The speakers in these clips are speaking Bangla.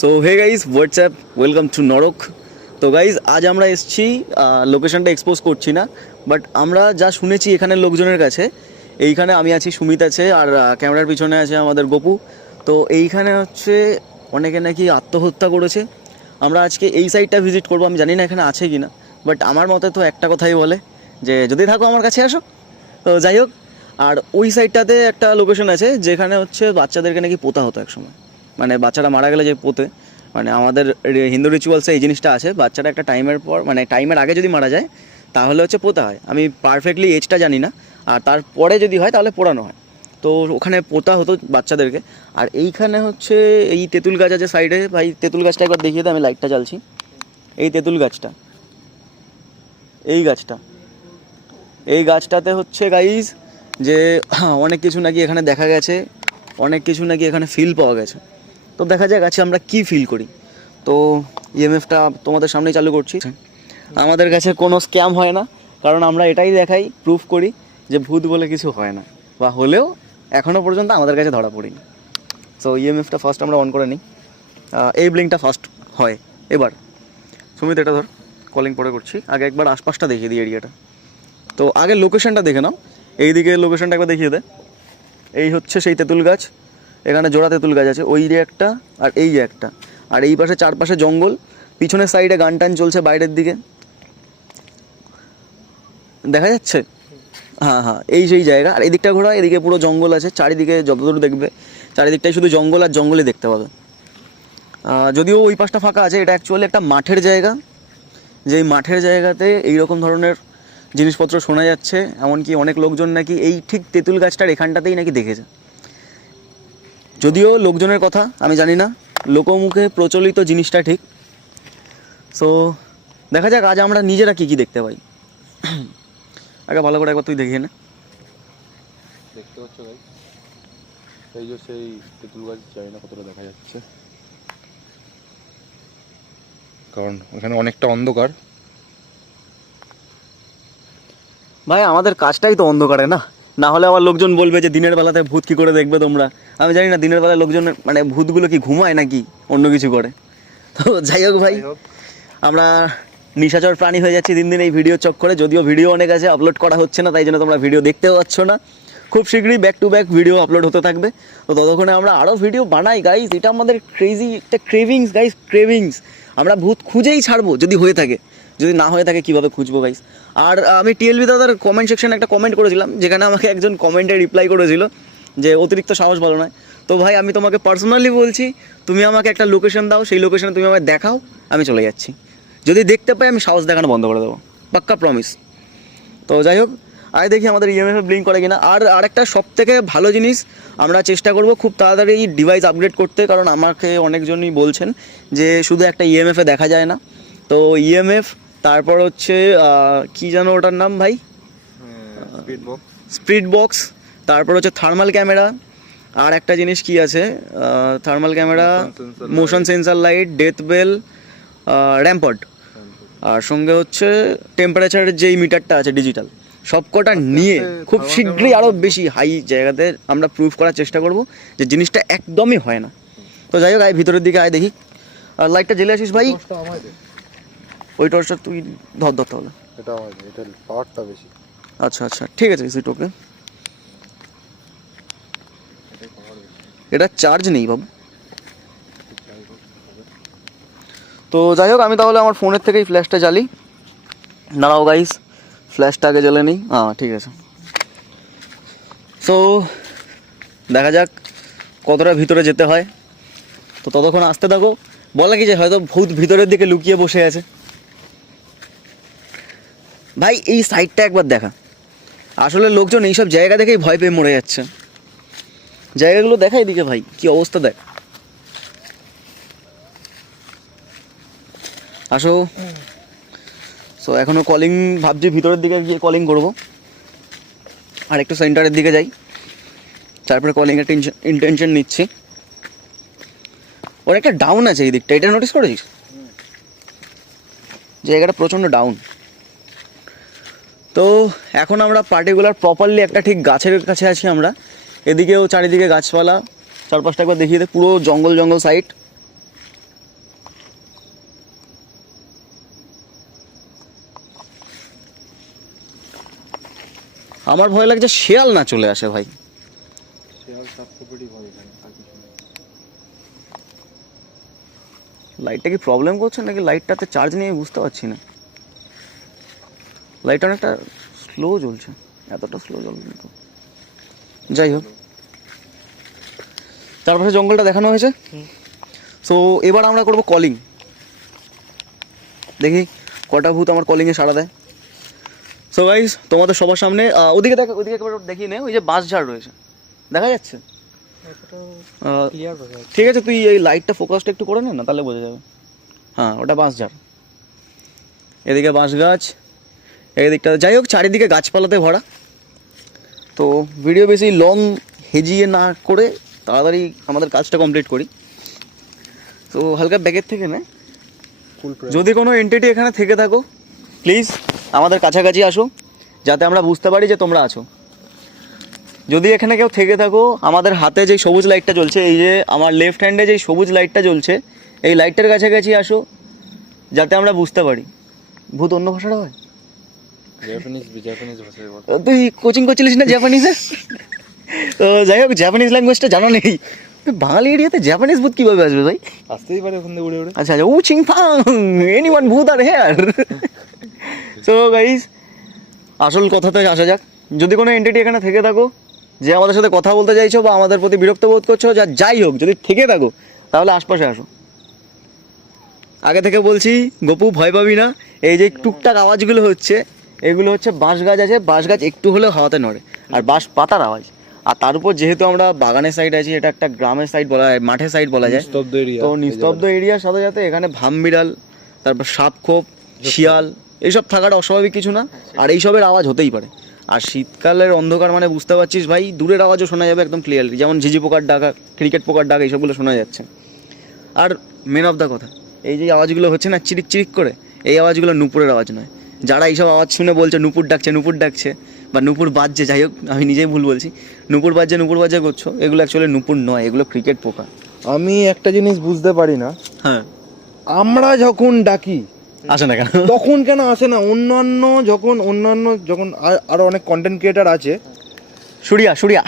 So hey guys what's up welcome to নরক। তো গাইজ আজ আমরা এসেছি, লোকেশনটা এক্সপোজ করছি না, বাট আমরা যা শুনেছি এখানের লোকজনের কাছে, এইখানে আমি আছি, সুমিত আছে, আর ক্যামেরার পিছনে আছে আমাদের গপু। তো এইখানে হচ্ছে অনেকে নাকি আত্মহত্যা করেছে। আমরা আজকে এই সাইডটা ভিজিট করবো, আমি জানি না এখানে আছে কি না, বাট আমার মতে তো একটা কথাই বলে যে যদি থাকো আমার কাছে আসো। তো যাই হোক, আর ওই সাইডটাতে একটা লোকেশন আছে যেখানে হচ্ছে বাচ্চাদেরকে নাকি পোতা হতো একসময়, মানে বাচ্চারা মারা গেলে যে পোতে, মানে আমাদের হিন্দু রিচুয়ালসে এই জিনিসটা আছে, বাচ্চাটা একটা টাইমের পর, মানে টাইমের আগে যদি মারা যায় তাহলে হচ্ছে পোতা হয়। আমি পারফেক্টলি এজটা জানি না, আর তারপরে যদি হয় তাহলে পোড়ানো হয়। তো ওখানে পোতা হতো বাচ্চাদেরকে। আর এইখানে হচ্ছে এই তেঁতুল গাছ আছে সাইডে, ভাই তেঁতুল গাছটা একবার দেখিয়ে দে, আমি লাইটটা জ্বালছি। এই তেঁতুল গাছটা, এই গাছটাতে হচ্ছে গাইজ যে অনেক কিছু নাকি এখানে দেখা গেছে, অনেক কিছু নাকি এখানে ফিল পাওয়া গেছে। তো দেখা যাক গাছে আমরা কি ফিল করি। তো ইএমএফটা তোমাদের সামনেই চালু করছি। আমাদের কাছে কোনো স্ক্যাম হয় না, কারণ আমরা এটাই দেখাই, প্রুফ করি যে ভূত বলে কিছু হয় না, বা হলেও এখনও পর্যন্ত আমাদের কাছে ধরা পড়িনি। সো ইএমএফটা ফার্স্ট আমরা অন করে নিই। এই ব্লিংকটা ফার্স্ট হয়। এবার সুমিত এটা ধর, কলিং পরে করছি, আগে একবার আশপাশটা দেখিয়ে দিই এরিয়াটা। তো আগে লোকেশনটা দেখে নাও, এইদিকে লোকেশনটা একবার দেখিয়ে দে। এই হচ্ছে সেই তেঁতুল গাছ, এখানে জোড়া তেঁতুল গাছ আছে, ওই যে একটা আর এই যে একটা, আর এই পাশে চারপাশে জঙ্গল, পিছনের সাইডে গান টান চলছে বাইরের দিকে, দেখা যাচ্ছে। হ্যাঁ হ্যাঁ, এই সেই জায়গা। আর এদিকটা ঘোরা, এদিকে পুরো জঙ্গল আছে, চারিদিকে যতদূর দেখবে চারিদিকটাই শুধু জঙ্গল আর জঙ্গলই দেখতে পাবে। যদিও ওই পাশটা ফাঁকা আছে, এটা অ্যাকচুয়ালি একটা মাঠের জায়গা, যেই মাঠের জায়গাতে এইরকম ধরনের জিনিসপত্র শোনা যাচ্ছে। এমনকি অনেক লোকজন নাকি এই ঠিক তেঁতুল গাছটার এখানটাতেই নাকি দেখেছে। যদিও লোকজনের কথা আমি জানি না, লোকমুখে প্রচলিত জিনিসটা ঠিক। সো দেখা যাক আজ আমরা নিজেরা কী কী দেখতে পাই। আগে ভালো করে একবার তুই দেখিয়ে না। দেখতে পাচ্ছ ভাই, এই যে সেই তেঁতুল গাছ, জানি না কতটা দেখা যাচ্ছে, কারণ ওখানে অনেকটা অন্ধকার। ভাই আমাদের কাজটাই তো অন্ধকারে, না না হলে আবার লোকজন বলবে যে দিনের বেলাতে ভূত কী করে দেখবে তোমরা। আমি জানি না দিনের বেলায় লোকজন, মানে ভূতগুলো কি ঘুমায় নাকি অন্য কিছু করে। তো যাই হোক ভাই, আমরা নিশাচর প্রাণী হয়ে যাচ্ছি দিন দিন এই ভিডিও চক্করে। যদিও ভিডিও অনেক আছে, আপলোড করা হচ্ছে না, তাই জন্য তোমরা ভিডিও দেখতেও পাচ্ছ না। খুব শীঘ্রই back to back video upload হতে থাকবে। তো ততক্ষণে আমরা আরও ভিডিও বানাই গাইজ, এটা আমাদের ক্রেজি একটা ক্রেভিংস গাইজ, ক্রেভিংস। আমরা ভূত খুঁজেই ছাড়বো যদি হয়ে থাকে, যদি না হয়ে থাকে কীভাবে খুঁজবো গাইজ। আর আমি টিএলবি দাদার কমেন্ট সেকশনে একটা কমেন্ট করেছিলাম, যেখানে আমাকে একজন কমেন্টে রিপ্লাই করেছিল যে অতিরিক্ত সাহস ভালো নয়। তো ভাই আমি তোমাকে পার্সোনালি বলছি, তুমি আমাকে একটা লোকেশন দাও, সেই লোকেশনে তুমি আমায় দেখাও, আমি চলে যাচ্ছি। যদি দেখতে পাই আমি সাহস দেখানো বন্ধ করে দেবো, পাক্কা প্রমিস। তো যাই হোক, আয় দেখি আমাদের ইএমএফ ব্লিঙ্ক করে কিনা। আর আরেকটা সবথেকে ভালো জিনিস, আমরা চেষ্টা করব খুব তাড়াতাড়ি ডিভাইস আপগ্রেড করতে, কারণ আমাকে অনেকজনই বলছেন যে শুধু একটা ইএমএফে দেখা যায় না। তো ইএমএফ, তারপর হচ্ছে কী জানো ওটার নাম ভাই, স্পিড বক্স, তারপর হচ্ছে থার্মাল ক্যামেরা, আর একটা জিনিস কি আছে, thermal camera, motion sensor light, death bell, ramped, আর সঙ্গে হচ্ছে টেম্পারেচারের যেই মিটারটা আছে ডিজিটাল, সবকটা নিয়ে খুব শীঘ্রই আরও বেশি হাই জায়গাতে আমরা প্রুভ করার চেষ্টা করব যে জিনিসটা একদমই হয় না। তো যাই হোক, আয় ভিতরের দিকে আয় দেখি। আর লাইটটা জ্বেলে আসিস ভাই, ওই টর্চটা তুই ধরতে হলো, এটা পাওয়ারটা বেশি। আচ্ছা আচ্ছা ঠিক আছে, সিট ওকে। এটা চার্জ নেই বাবু। তো যাই হোক, আমি তাহলে আমার ফোনের থেকেই ফ্ল্যাশটা জ্বালি। দাঁড়াও গাইস, ফ্ল্যাশটা আগে জ্বালে নিই। ঠিক আছে। সো দেখা যাক কতটা ভিতরে যেতে হয়। তো ততক্ষণ আসতে থাকো। বলা কি যে হয়তো ভূত ভিতরের দিকে লুকিয়ে বসে আছে। ভাই এই সাইডটা একবার দেখা, আসলে লোকজন এইসব জায়গা দেখেই ভয় পেয়ে মরে যাচ্ছে। জায়গাগুলো দেখা এদিকে ভাই, কি অবস্থা দেখ। আসো। সো এখনও কলিং ভাবছি ভিতরের দিকে গিয়ে কলিং করবো, আর একটু সেন্টারের দিকে যাই, তারপরে কলিংয়ের ইন্টেনশন নিচ্ছি। অনেকটা ডাউন আছে এই দিকটা, এটা নোটিস করেছিস? জায়গাটা প্রচণ্ড ডাউন। তো এখন আমরা পার্টিকুলার প্রপারলি একটা ঠিক গাছের কাছে আছি আমরা। এদিকেও চারিদিকে গাছপালা, চারপাশটা একবার দেখিয়ে দে, পুরো জঙ্গল জঙ্গল সাইড। আমার ভয় লাগছে শিয়াল না চলে আসে ভাই। শেয়াল সাপকোপেরই ভয় এখানে, আর কিছু না। লাইটটা কি প্রবলেম করছে নাকি লাইটটাতে চার্জ নেই বুঝতে পারছি না। লাইটটা অনেকটা স্লো জ্বলছে, এতটা স্লো জ্বলবে না তো। যাই হোক, চারপাশে জঙ্গলটা দেখানো হয়েছে। সো এবার আমরা করব কলিং, দেখি কটা ভূত আমার কলিংয়ে সাড়া দেয়। সো গাইস, তোমাদের সবার সামনে ওদিকে দেখ, ওদিকে একবার দেখিয়ে নে, ওই যে বাঁশ ঝাড় রয়েছে দেখা যাচ্ছে। ঠিক আছে, তুই এই লাইটটা ফোকাসটা একটু করে নে না, তাহলে বোঝা যাবে। হ্যাঁ, ওটা বাঁশ ঝাড়, এদিকে বাঁশ গাছ, এদিকটা। যাই হোক, চারিদিকে গাছপালাতে ভরা। তো ভিডিও বেশি লং হেজিয়ে না করে তাড়াতাড়ি আমাদের কাজটা কমপ্লিট করি। তো হালকা ব্যাগের থেকে নে, যদি কোনো এন্টিটি এখানে থেকে থাকো প্লিজ আমাদের কাছাকাছি আসো, যাতে আমরা বুঝতে পারি যে তোমরা আছো। যদি এখানে কেউ থেকে থাকো, আমাদের হাতে যে সবুজ লাইটটা জ্বলছে, এই যে আমার লেফট হ্যান্ডে যে সবুজ লাইটটা জ্বলছে, এই লাইটটার কাছাকাছি আসো, যাতে আমরা বুঝতে পারি। ভূত অন্য ভাষাটা হয়, জাপানিজ ভাষায় বল। তুই কোচিং করছিলিস না জাপানিজে? তো যাই হোক, জাপানিজ ল্যাঙ্গুয়েজটা জানা নেই, বাঙালি এরিয়াতে জাপানিজ ভূত কীভাবে আসবে ভাই? আসতেই পারে ওখান থেকে উড়ে উড়ে। আচ্ছা আচ্ছা, উ চিং ফাং, এনিওয়ান ভূত আর হেয়ার। সো গাইস, আসল কথাতে আসা যাক। যদি কোনো এন্টিটি এখানে থেকে থাকো, যে আমাদের সাথে কথা বলতে চাইছো বা আমাদের প্রতি বিরক্ত বোধ করছো, যাই হোক, যদি থেকে থাকো তাহলে আশপাশে আসো। আগে থেকে বলছি, গপু ভয় পাবি না। এই যে টুকটাক আওয়াজগুলো হচ্ছে, এগুলো হচ্ছে বাঁশ গাছ আছে, বাঁশ গাছ একটু হলেও হাওয়াতে নড়ে, আর বাঁশ পাতার আওয়াজ। আর তার উপর যেহেতু আমরা বাগানের সাইড আছি, এটা একটা গ্রামের সাইড বলা যায়, মাঠের সাইড বলা যায়, নিস্তব্ধ এরিয়া। তো নিস্তব্ধ এরিয়ার সাথে সাথে এখানে ভামবিড়াল, তারপর সাপ খোপ, শিয়াল, এইসব থাকাটা অস্বাভাবিক কিছু না। আর এইসবের আওয়াজ হতেই পারে। আর শীতকালের অন্ধকার মানে বুঝতে পারছিস ভাই, দূরের আওয়াজও শোনা যাবে একদম ক্লিয়ারলি, যেমন ঝিঝি পোকার ডাকা, ক্রিকেট পোকার ডাকা, এইসবগুলো শোনা যাচ্ছে। আর মেন অফ দ্য কথা, এই যে আওয়াজগুলো হচ্ছে না চিরিক চিরিক করে, এই আওয়াজগুলো নুপুরের আওয়াজ নয়। যারা এইসব আওয়াজ শুনে বলছে নুপুর ডাকছে, নুপুর ডাকছে, বা নুপুর বাজছে, যাই হোক আমি নিজেই ভুল বলছি, নুপুর বাজছে করছো, এগুলো অ্যাকচুয়ালি নুপুর নয়, এগুলো ক্রিকেট পোকা। আমি একটা জিনিস বুঝতে পারি না, হ্যাঁ, আমরা যখন ডাকি আসে না কেন? তখন কেন আসে না? অন্যান্য যখন আরো অনেক কন্টেন্ট ক্রিয়েটার আছে, সুরিয়া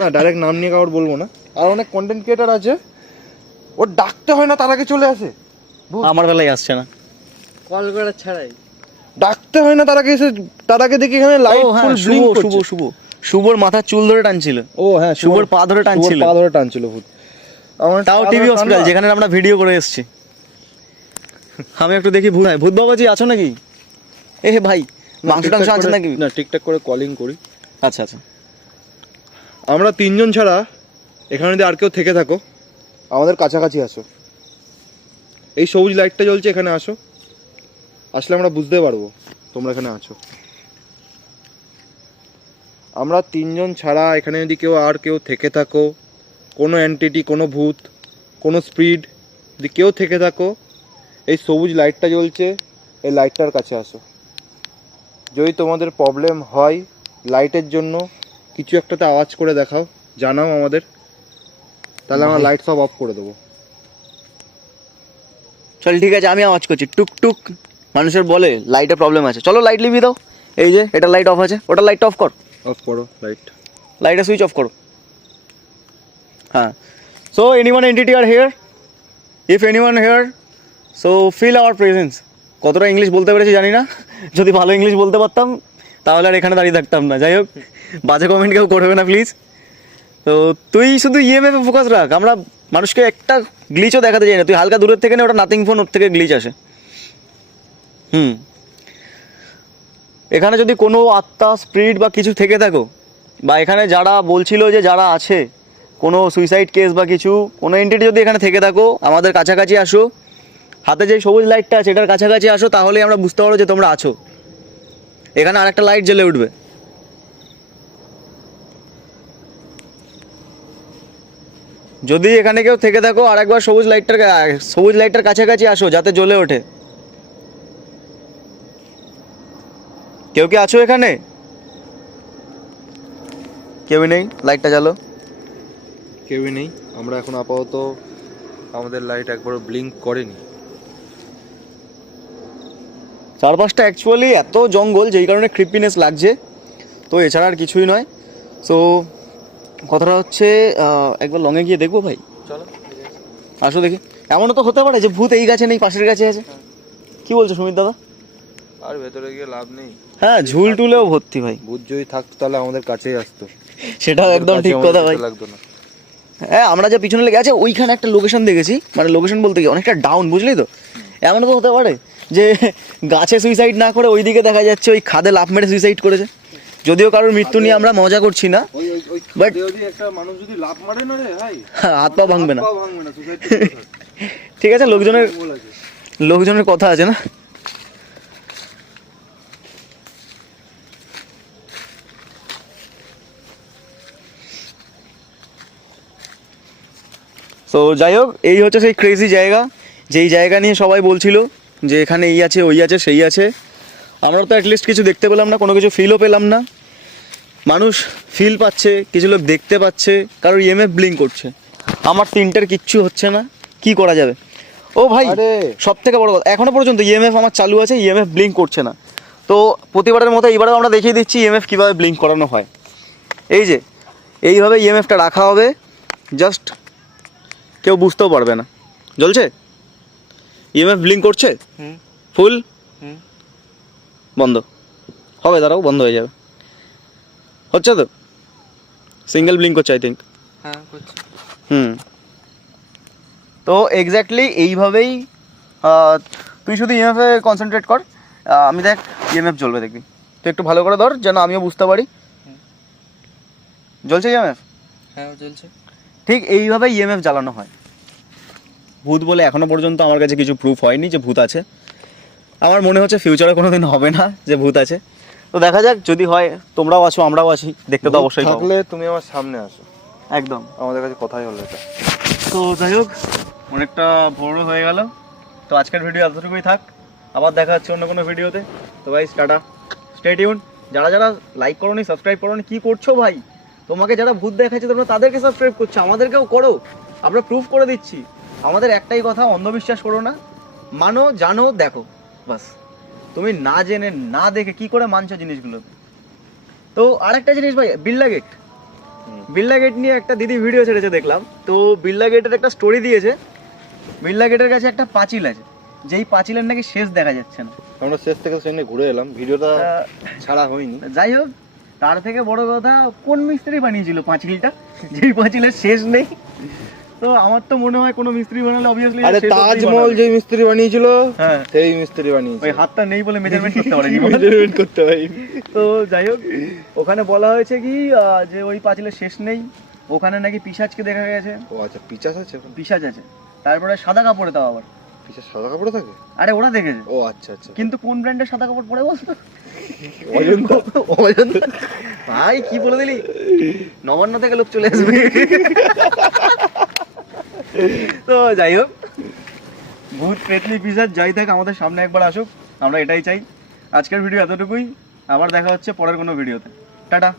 না ডাইরেক্ট নাম নিয়ে কারোর বলবো না, আর অনেক কন্টেন্ট ক্রিয়েটার আছে, ও ডাকতে হয় না তার আগে চলে আসে। আমার বেলায় আসছে না, কল করা ছাড়াই ডাকতে হয় না তার আগে এসে, তার আগে দেখি এখানে লাইট ফুল ব্লিঙ্ক করছে। শুভর মাথার চুল ধরে টানছিল। ও হ্যাঁ, শুভর পা ধরে টানছিল, ভূত। আমার তাও টিভি হসপিটাল, যেখানে আমরা ভিডিও করে এসেছি। আমি একটু দেখি, ভূত বাবাজি আছো নাকি? এ ভাই, মাংস টাংস আছে নাকি? না, ঠিকঠাক করে কলিং করি। আচ্ছা আচ্ছা, আমরা তিনজন ছাড়া এখানে যদি আর কেউ থেকে থাকো, আমাদের কাছাকাছি আসো। এই সবুজ লাইটটা জ্বলছে, এখানে আসো, আসলে আমরা বুঝতে পারবো তোমরা এখানে আছো। আমরা তিনজন ছাড়া এখানে যদি কেউ থেকে থাকো, কোনো এন্টিটি, কোনো ভূত, কোনো স্পিড যদি কেউ থেকে থাকো, এই সবুজ লাইটটা জ্বলছে, এই লাইটটার কাছে আসো। যদি তোমাদের প্রবলেম হয় লাইটের জন্য, কিছু একটাতে আওয়াজ করে দেখাও, জানাও আমাদের, তাহলে আমরা লাইট সব অফ করে দেবো। চল ঠিক আছে, আমি আওয়াজ করছি টুক টুক। মানুষের বলে লাইটের প্রবলেম আছে, চলো লাইট লিভিয়ে দাও। এই যে এটা লাইট অফ আছে, ওটা লাইট অফ কর, অফ করো লাইট, লাইটের সুইচ অফ করো। হ্যাঁ, so anyone entity are here, if anyone here, so feel our presence. কতটা ইংলিশ বলতে পেরেছি জানি না, যদি ভালো ইংলিশ বলতে পারতাম তাহলে আর এখানে দাঁড়িয়ে থাকতাম না। যাই হোক, বাজে কমেন্ট কেউ করবে না প্লিজ। তো তুই শুধু ইএমএফে ফোকাস রাখ, আমরা মানুষকে একটা গ্লিচও দেখাতে চাই না। তুই হালকা দূরের থেকে না, ওটা নাথিং ফোন, ওর থেকে গ্লিচ আসে। এখানে যদি কোনো আত্মা, স্পিরিট বা কিছু থেকে থাকো, বা এখানে যারা বলছিল যে যারা আছে, কোনো সুইসাইড কেস বা কিছু, কোনো এন্টিটি যদি এখানে থেকে থাকো, আমাদের কাছাকাছি আসো। হাতে যে সবুজ লাইটটা আছে এটার কাছাকাছি আসো, তাহলেই আমরা বুঝতে পারবো যে তোমরা আছো। এখানে আরেকটা লাইট জ্বলে উঠবে। যদি এখানে কেউ থেকে থাকো, আরেকবার সবুজ লাইটটার কাছাকাছি আসো, যাতে জ্বলে ওঠে। কেউ কি আছো এখানে? কেউই নেই, লাইটটা জ্বালো। কেউই নেই। আমরা এখন আপাতত, আমাদের লাইট একবারও ব্লিঙ্ক করেনি। চারপাশটা অ্যাকচুয়ালি এত জঙ্গল, যেই কারণে ক্রিপিনেস লাগছে। তো এছাড়া আর কিছুই নয়। সো কথাটা হচ্ছে একবার লংয়ে গিয়ে দেখবো ভাই, চলো আসো দেখি। এমনও তো হতে পারে যে ভূত এই গাছে নেই, পাশের গাছে আছে। কি বলছো সুমিত দাদা? আর ভেতরে গিয়ে লাভ নেই। হ্যাঁ, ঝুল টুলেও ভর্তি ভাই। ভূত যদি থাকতো তাহলে আমাদের কাছেই আসতো। সেটাও একদম ঠিক কথা ভাই। লাগতো না। হ্যাঁ, আমরা যে পিছনে লেগে আছে ওইখানে একটা লোকেশন দেখেছি, মানে লোকেশন বলতে কি অনেকটা ডাউন, বুঝলি তো? এমনও তো হতে পারে যে গাছে সুইসাইড না করে ওইদিকে দেখা যাচ্ছে ওই খাদে লাফ মেরে সুইসাইড করেছে। যদিও কারোর মৃত্যু নিয়ে আমরা মজা করছি না, বাট যদি একটা মানুষ যদি লাভ মারে না রে ভাই, হাত পা ভাঙবে না। ভাঙবে না, সুসাইড ঠিক আছে, লোকজনের কথা আছে না। তো যাই হোক, এই হচ্ছে সেই ক্রেজি জায়গা, যেই জায়গা নিয়ে সবাই বলছিল যে এখানে এই আছে, ওই আছে, সেই আছে। আমরা তো অ্যাটলিস্ট কিছু দেখতে পেলাম না, কোনো কিছু ফিলও পেলাম না। মানুষ ফিল পাচ্ছে, কিছু লোক দেখতে পাচ্ছে, কারোর ইএমএফ ব্লিঙ্ক করছে। আমার তিনটের কিচ্ছু হচ্ছে না, কি করা যাবে? ও ভাই, সব থেকে বড় কথা, এখনো পর্যন্ত ইএমএফ আমার চালু আছে, ইএমএফ ব্লিঙ্ক করছে না। তো প্রতিবারের মতো এইবারে আমরা দেখিয়ে দিচ্ছি ইএমএফ কীভাবে ব্লিঙ্ক করানো হয়। এই যে এইভাবে ইএমএফটা রাখা হবে, জাস্ট কেউ বুঝতেও পারবে না। জ্বলছে, ইএমএফ ব্লিঙ্ক করছে, ফুল বন্ধ হবে, দাঁড়াও, বন্ধ হয়ে যাবে। হচ্ছে তো, সিঙ্গেল ব্লিঙ্ক করছে আই থিঙ্ক। হ্যাঁ করছি। তো এক্স্যাক্টলি এইভাবেই তুই শুধু ইএমএফে কনসেন্ট্রেট কর, আমি দেখ ইএমএফ জ্বলবে দেখবি। তুই একটু ভালো করে ধর যেন আমিও বুঝতে পারি। জ্বলছে ইএমএফ? হ্যাঁ চলছে। ঠিক এইভাবে ইএমএফ জ্বালানো হয়। ভূত বলে এখনো পর্যন্ত আমার কাছে কিছু প্রুফ হয়নি যে ভূত আছে। আমার মনে হচ্ছে ফিউচারে কোনো দিন হবে না যে ভূত আছে। তো দেখা যাক, যদি হয়, তোমরাও আছো, আমরাও আছি, দেখতে তো অবশ্যই পাবো। থাকলে তুমি আমার সামনে আসো, একদম আমাদের কাছে কথাই হলো এটা। তো যাই হোক, অনেকটা বড় হয়ে গেল। তো আজকের ভিডিও এতটুকুই থাক, আবার দেখা হচ্ছে অন্য কোনো ভিডিওতে। তো গাইস টাটা, স্টে টিউন। যারা যারা লাইক করোনি, সাবস্ক্রাইব করোনি, কি করছো ভাই? তোমাকে যারা ভূত দেখাচ্ছে তোমরা তাদেরকে সাবস্ক্রাইব করছো, আমাদেরকেও করো, আমরা প্রুফ করে দিচ্ছি। আমাদের একটাই কথা, অন্ধবিশ্বাস করো না, মানো, জানো, দেখো, বাস। তুমি না জেনে না দেখে কি করে মানছো জিনিসগুলো? তো আরেকটা জিনিস ভাই, বিড়লা গেট, বিড়লা গেট নিয়ে একটা দিদি ভিডিও ছেড়েছে দেখলাম। তো বিড়লা গেটের একটা স্টোরি দিয়েছে। বিড়লা গেটের কাছে একটা পাঁচিল আছে, যেই পাঁচিলের নাকি শেষ দেখা যাচ্ছে না। আমরা শেষ থেকে সেখানে ঘুরে এলাম, ভিডিওটা ছাড়া হয়নি। যাই হোক, তার থেকে বড় কথা, কোন মিস্ত্রি বানিয়েছিল পাঁচিলটা, যেই পাঁচিলের শেষ নেই? তো আমার তো মনে হয় কোনো মিস্ত্রি বানালে অবভিয়াসলি, আরে তাজমহল যে মিস্ত্রি বানিয়েছিল, হ্যাঁ সেই মিস্ত্রি বানিয়েছে। ওই হাতটা নেই বলে মেজারমেন্ট করতে পারেনি, মেজারমেন্ট করতে পারিনি। তো যাই হোক, ওখানে বলা হয়েছে কি যে ওই পাঁচিলের শেষ নেই, ওখানে নাকি পিশাচকে দেখা গেছে। ও আচ্ছা, পিশাচ আছে? পিশাচ আছে, তারপরে সাদা কাপড়ে, তাও আবার। পিশাচ সাদা কাপড়ে থাকে? আরে ওরা দেখেছে। ও আচ্ছা আচ্ছা। কিন্তু কোন ব্র্যান্ডের সাদা কাপড় পরে বলতো? অজন্তা। অজন্তা ভাই, কি বলে দিলি, নবান্ন থেকে লোক চলে আসবে। তো যাই হোক, ভূত পেতনি পিশাচ যাই থাক, আমাদের সামনে একবার আসুক, আমরা এটাই চাই। আজকের ভিডিও এতটুকুই, আবার দেখা হচ্ছে পরের কোনো ভিডিওতে। টাটা।